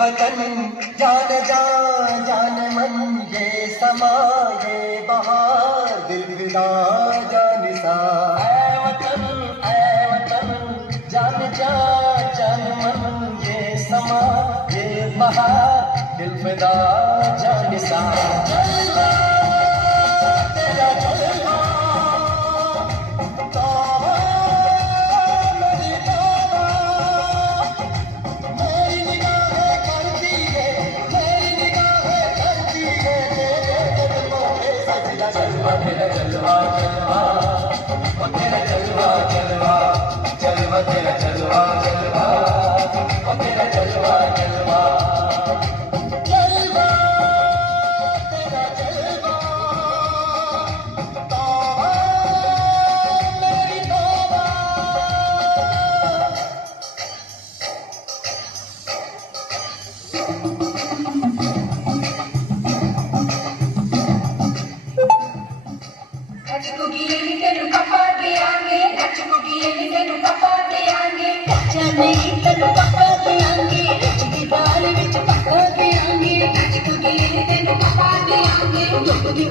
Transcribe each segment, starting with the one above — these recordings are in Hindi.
वतन जान जा जान मन ये समा ये बहार दिल फिदा जानिसा। ऐ वतन जान जा जान मन ये समा ये बहार दिल फिदा जानिसा। जलवा तेरा जलवा जलवा तेरा जलवा जलवा ओ तेरा जलवा जलवा जलवा तेरा जलवा जलवा ओ तेरा जलवा जलवा जलवा तेरा जलवा तौबा मेरी तौबा।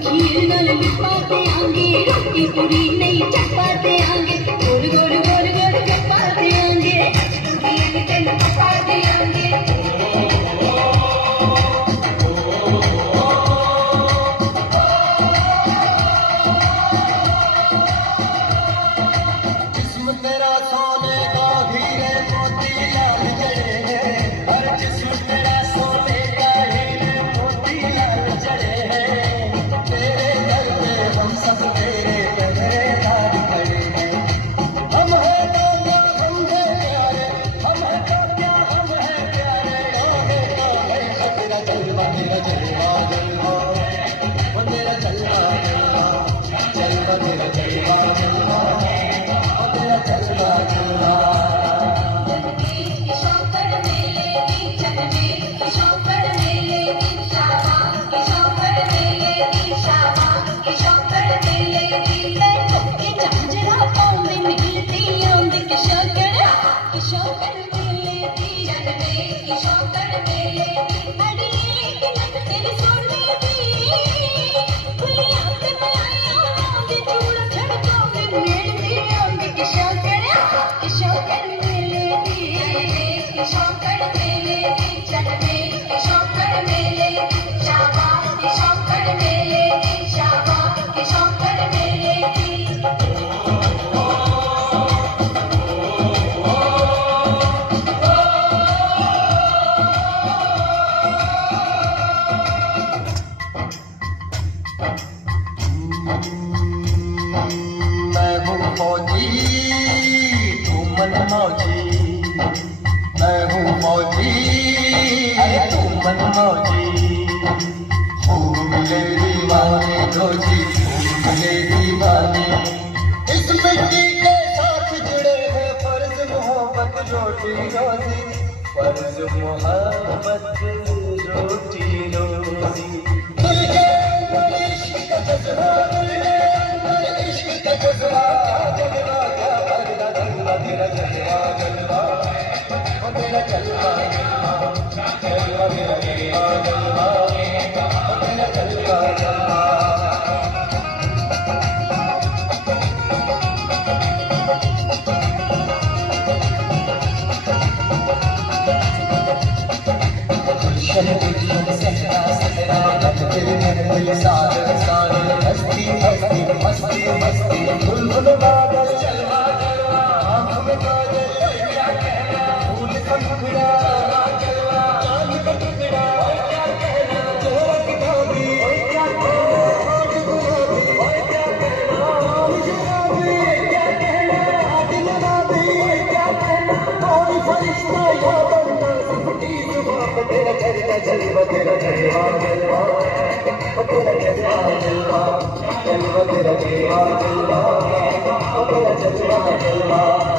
खीर नाल लिपा देंगे रोटी पूरी नहीं चपा देंगे गोल गोल गोल गोल चपा देंगे तेन पका देंगे। जिस्म तेरा सोने का हीरे मोती लाल जड़े हैं, हर जिस्म तेरा सोने का हीरे मोती लाल जड़े हैं। तेरे दर पे हम सब तेरे पहरेदार खड़े हैं। हम हैं तो क्या हम हैं प्यारे, हम हैं तो क्या हम हैं प्यारे। तेरा जलवा तेरा जलवा जलवा वो तेरा जलवा जलवा जलवा तेरा जलवा जलवा वो तेरा जलवा जलवा। मैं हूँ फौजी तू मन मौजी, मैं हूँ फौजी अरे तू मन मौजी। खूब मिले दीवाने दो जी खूब मिले दीवाने, इस मिट्टी के साथ जुड़े हैं फर्ज मोहब्बत रोटी रोजी, फर्ज मोहब्बत रोटी रोजी। दिल के अंदर इश्क का जज्बा, दिल के अंदर इश्क का जज्बा, जज्बा क्या भरदा जज्बा तेरा जलवा जलवा ओ तेरा जलवा जलवा जलवा तेरा जलवा जलवा ओ तेरा जलवा जलवा। गुलशन गुलशन सहरा सहरा दिल में दिल सारे सारे मस्ती मस्ती मस्ती मस्ती बुलबुल बादल जलवा जलवा आँख में काजल क्या कहना फूल का टुकड़ा जलवा चांद का टुकड़ा क्या कहना चेहरा की भाभी क्या कहना आँख गुलाबी क्या कहना गुलाबी क्या कहना दिल गुलाबी क्या कहना कोई फरिश्ता या बंदा सिमटी जुबान पे तेरा जलवा जलवा तेरा जलवा जलवा तेरा जलवा जलवा जलवा तेरा जलवा जलवा तेरा जलवा जलवा।